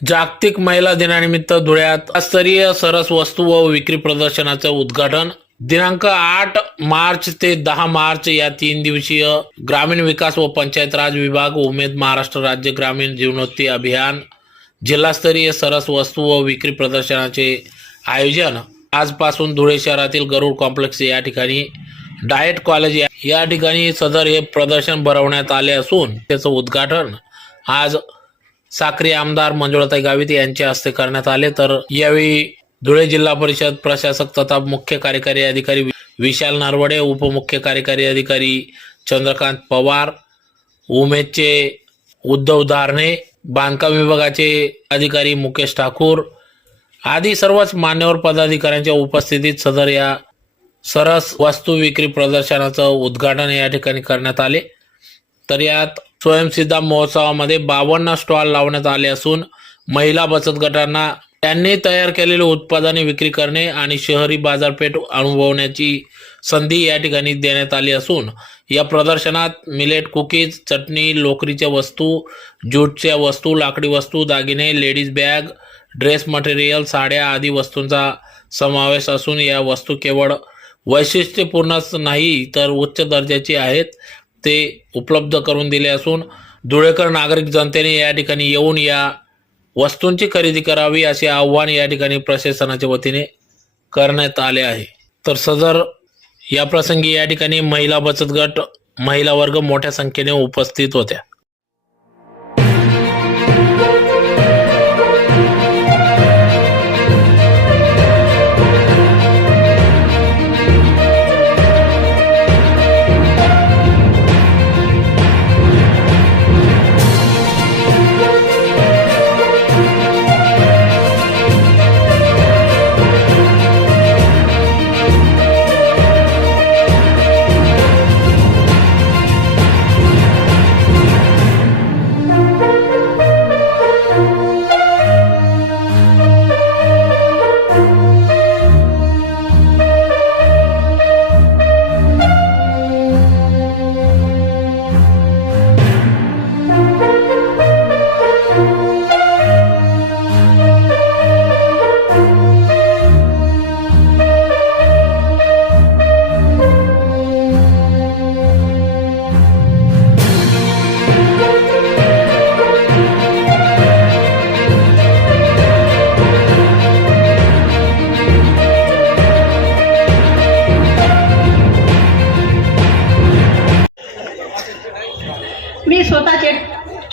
जागतिक महिला दिनानिमित्त धुळ्यात स्तरीय सरस वस्तू व विक्री प्रदर्शनाचे उद्घाटन दिनांक 8 मार्च ते 10 मार्च या 3 दिवसीय ग्रामीण विकास व पंचायत राज विभाग उमेद महाराष्ट्र राज्य ग्रामीण जीवनोन्नती अभियान जिल्हास्तरीय सरस वस्तू व विक्री प्रदर्शनाचे आयोजन आजपासून धुळे शहरातील गरुड कॉम्प्लेक्स या ठिकाणी डाएट कॉलेज या ठिकाणी सदर हे प्रदर्शन भरवण्यात आले असून त्याचं उद्घाटन आज साक्री आमदार मंजुळाताई गावित यांच्या हस्ते करण्यात आले। तर यावेळी धुळे जिल्हा परिषद प्रशासक तथा मुख्य कार्यकारी अधिकारी विशाल नरवडे, उपमुख्य कार्यकारी अधिकारी चंद्रकांत पवार, उमेदचे उद्धव धारणे, बांधकाम विभागाचे अधिकारी मुकेश ठाकूर आदी सर्वच मान्यवर पदाधिकाऱ्यांच्या उपस्थितीत सदर या सरस वस्तू विक्री प्रदर्शनाचं उद्घाटन या ठिकाणी करण्यात आले। तर यात स्वयंसिद्धा महोत्सवामध्ये 52 स्टॉल लावण्यात आले असून महिला बचत गटांना त्यांनी तयार केलेले उत्पादने विक्री करणे आणि शहरी बाजारपेठ अनुभवण्याची संधी या ठिकाणी देण्यात आली असून या प्रदर्शनात मिलेट कुकीज, चटणी, लोकरीच्या वस्तू, ज्यूटच्या वस्तू, लाकडी वस्तू, दागिने, लेडीज बॅग, ड्रेस मटेरियल, साड्या आदी वस्तूंचा समावेश असून या वस्तू केवळ वैशिष्ट्यपूर्णच नाही तर उच्च दर्जाची आहेत ते उपलब्ध करून दिले असून धुळेकर नागरिक जनतेने या ठिकाणी येऊन या वस्तूंची खरेदी करावी असे आवाहन या ठिकाणी प्रशासनाच्या वतीने करण्यात आले आहे। तर सदर या प्रसंगी या ठिकाणी महिला बचत गट, महिला वर्ग मोठ्या संख्येने उपस्थित होत्या।